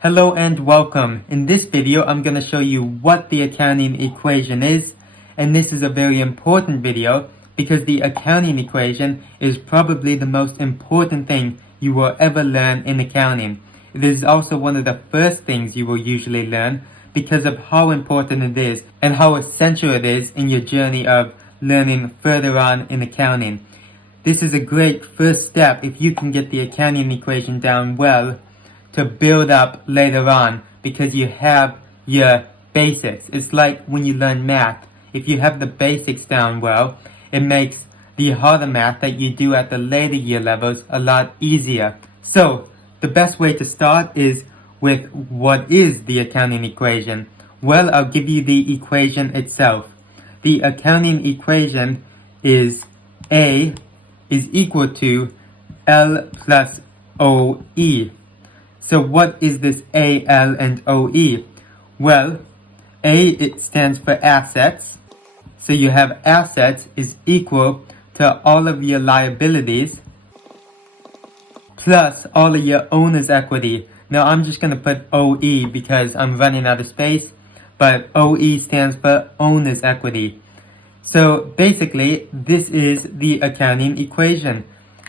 Hello and welcome. In this video, I'm going to show you what the accounting equation is. And this is a very important video because the accounting equation is probably the most important thing you will ever learn in accounting. It is also one of the first things you will usually learn because of how important it is and how essential it is in your journey of learning further on in accounting. This is a great first step if you can get the accounting equation down well to build up later on because you have your basics. It's like when you learn math. If you have the basics down well, it makes the harder math that you do at the later year levels a lot easier. So, the best way to start is with what is the accounting equation? Well, I'll give you the equation itself. The accounting equation is A is equal to L plus OE. So what is this A, L, and OE? Well, A, it stands for assets. So you have assets is equal to all of your liabilities plus all of your owner's equity. Now I'm just going to put OE because I'm running out of space, but OE stands for owner's equity. So basically, this is the accounting equation.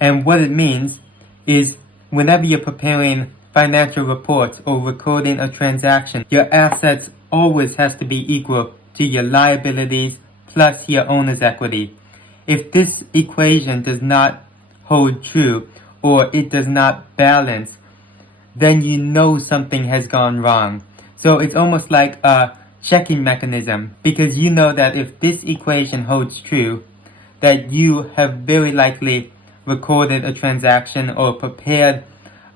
And what it means is whenever you're preparing financial reports or recording a transaction, your assets always has to be equal to your liabilities plus your owner's equity. If this equation does not hold true or it does not balance, then you know something has gone wrong. So it's almost like a checking mechanism because you know that if this equation holds true, that you have very likely recorded a transaction or prepared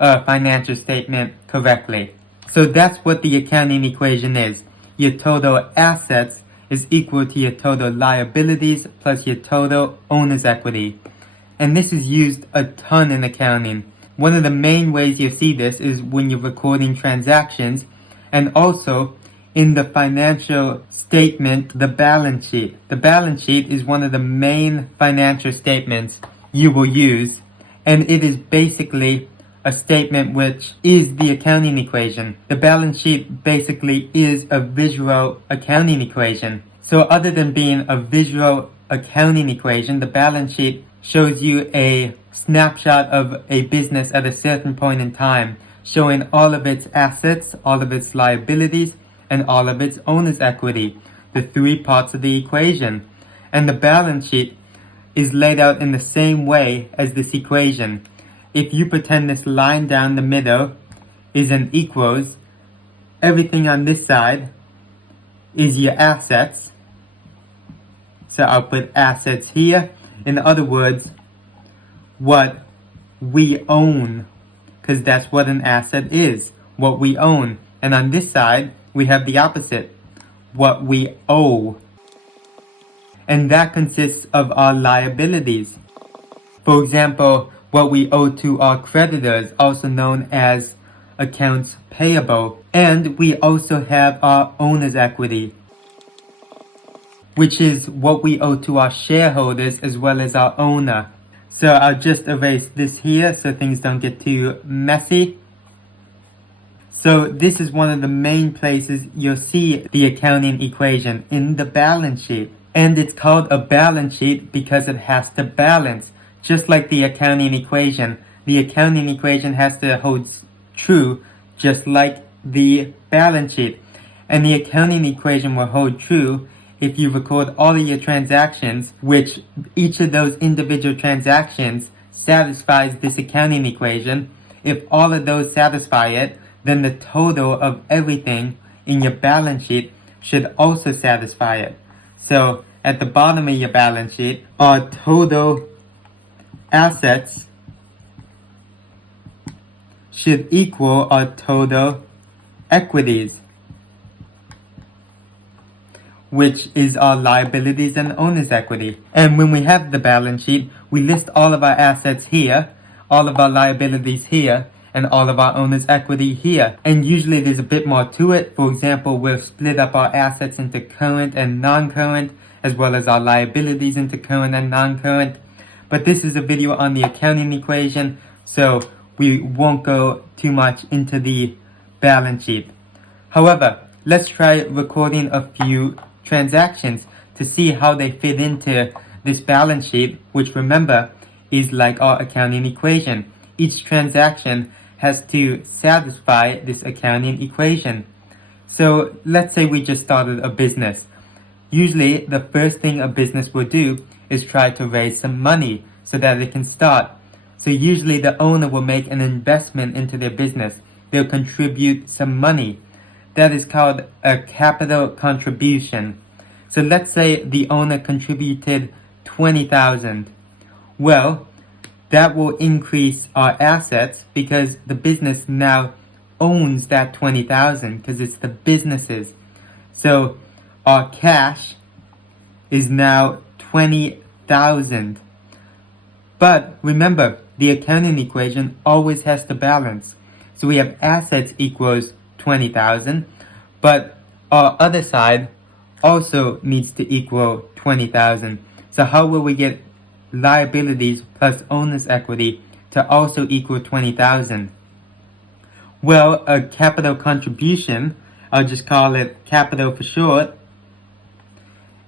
a financial statement correctly. So that's what the accounting equation is. Your total assets is equal to your total liabilities plus your total owner's equity. And this is used a ton in accounting. One of the main ways you see this is when you're recording transactions and also in the financial statement, the balance sheet. The balance sheet is one of the main financial statements you will use, and it is basically a statement which is the accounting equation. The balance sheet basically is a visual accounting equation. So other than being a visual accounting equation, the balance sheet shows you a snapshot of a business at a certain point in time, showing all of its assets, all of its liabilities, and all of its owner's equity, the three parts of the equation. And the balance sheet is laid out in the same way as this equation. If you pretend this line down the middle is an equals, everything on this side is your assets. So I'll put assets here. In other words, what we own, because that's what an asset is, what we own. And on this side, we have the opposite, what we owe. And that consists of our liabilities. For example, what we owe to our creditors, also known as accounts payable. And we also have our owner's equity, which is what we owe to our shareholders as well as our owner. So I'll just erase this here so things don't get too messy. So this is one of the main places you'll see the accounting equation, in the balance sheet. And it's called a balance sheet because it has to balance. Just like the accounting equation. The accounting equation has to hold true just like the balance sheet. And the accounting equation will hold true if you record all of your transactions, which each of those individual transactions satisfies this accounting equation. If all of those satisfy it, then the total of everything in your balance sheet should also satisfy it. So at the bottom of your balance sheet are total assets should equal our total equities, which is our liabilities and owner's equity. And when we have the balance sheet, we list all of our assets here, all of our liabilities here, and all of our owner's equity here. And usually there's a bit more to it. For example, we'll split up our assets into current and non-current, as well as our liabilities into current and non-current. But this is a video on the accounting equation, so we won't go too much into the balance sheet. However, let's try recording a few transactions to see how they fit into this balance sheet, which remember is like our accounting equation. Each transaction has to satisfy this accounting equation. So let's say we just started a business. Usually the first thing a business will do is try to raise some money so that it can start. So usually the owner will make an investment into their business. They'll contribute some money. That is called a capital contribution. So let's say the owner contributed $20,000. Well, that will increase our assets because the business now owns that $20,000 because it's the business's. So our cash is now $20,000. But remember, the accounting equation always has to balance. So we have assets equals $20,000, but our other side also needs to equal $20,000. So how will we get liabilities plus owner's equity to also equal $20,000? Well, a capital contribution, I'll just call it capital for short,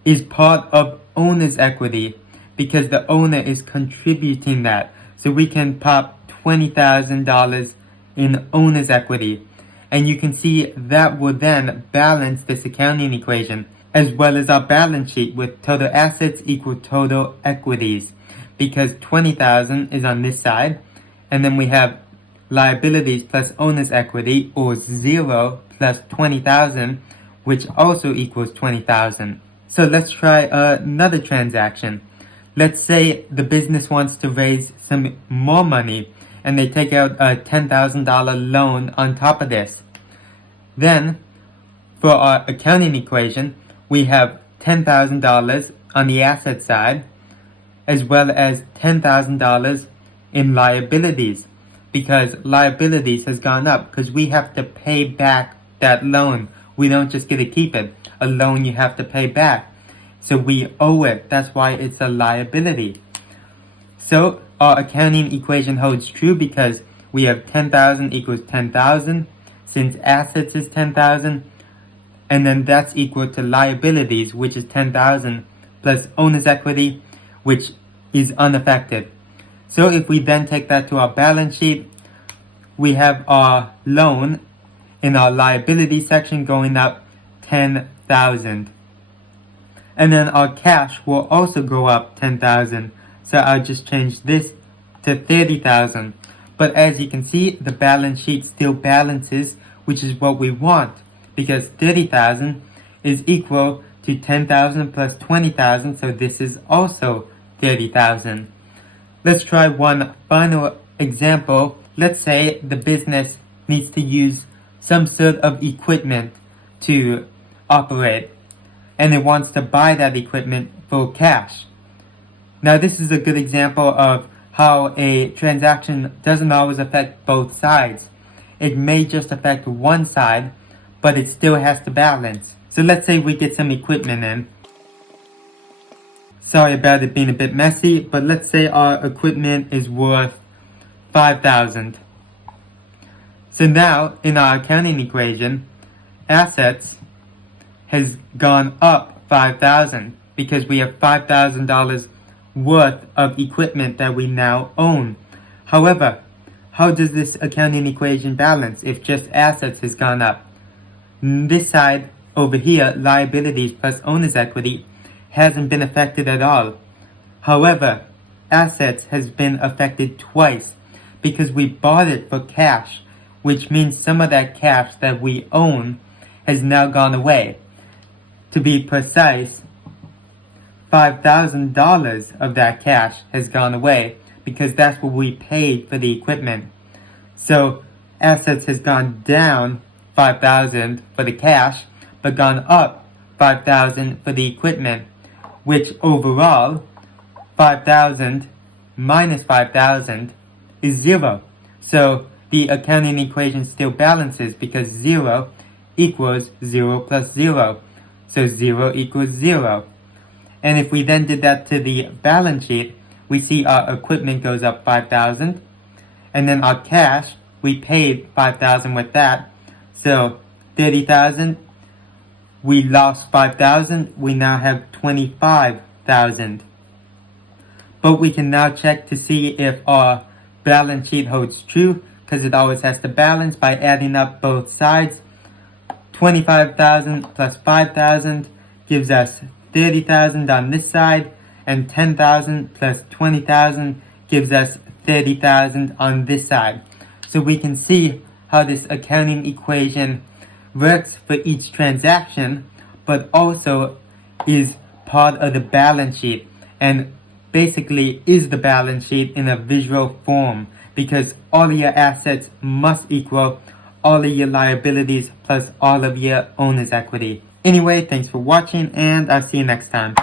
is part of owner's equity because the owner is contributing that. So we can pop $20,000 in owner's equity. And you can see that will then balance this accounting equation, as well as our balance sheet with total assets equal total equities, because $20,000 is on this side, and then we have liabilities plus owner's equity, or 0 plus $20,000, which also equals $20,000. So let's try another transaction. Let's say the business wants to raise some more money, and they take out a $10,000 loan on top of this. Then, for our accounting equation, we have $10,000 on the asset side, as well as $10,000 in liabilities, because liabilities has gone up because we have to pay back that loan. We don't just get to keep it. A loan you have to pay back. So we owe it. That's why it's a liability. So our accounting equation holds true because we have 10,000 equals 10,000, since assets is 10,000, and then that's equal to liabilities, which is 10,000, plus owner's equity, which is unaffected. So if we then take that to our balance sheet, we have our loan in our liability section going up 10,000. And then our cash will also go up 10,000. So I'll just change this to 30,000. But as you can see, the balance sheet still balances, which is what we want, because 30,000 is equal to 10,000 plus 20,000, so this is also 30,000. Let's try one final example. Let's say the business needs to use some sort of equipment to operate, and it wants to buy that equipment for cash. Now this is a good example of how a transaction doesn't always affect both sides. It may just affect one side, but it still has to balance. So let's say we get some equipment in. Sorry about it being a bit messy, but let's say our equipment is worth $5,000. So now, in our accounting equation, assets has gone up $5,000 because we have $5,000 worth of equipment that we now own. However, how does this accounting equation balance if just assets has gone up? This side over here, liabilities plus owner's equity, hasn't been affected at all. However, assets has been affected twice because we bought it for cash, which means some of that cash that we own has now gone away. To be precise, $5,000 of that cash has gone away because that's what we paid for the equipment. So assets has gone down $5,000 for the cash, but gone up $5,000 for the equipment, which overall, 5,000 minus 5,000 is 0. So the accounting equation still balances because 0 equals 0 plus 0. So 0 equals 0. And if we then did that to the balance sheet, we see our equipment goes up 5,000. And then our cash, we paid 5,000 with that. So 30,000, we lost 5,000, we now have 25,000. But we can now check to see if our balance sheet holds true, because it always has to balance by adding up both sides. 25,000 plus 5,000 gives us 30,000 on this side, and 10,000 plus 20,000 gives us 30,000 on this side. So we can see how this accounting equation works for each transaction, but also is part of the balance sheet, and basically is the balance sheet in a visual form, because all of your assets must equal all of your liabilities plus all of your owner's equity. Anyway, thanks for watching, and I'll see you next time.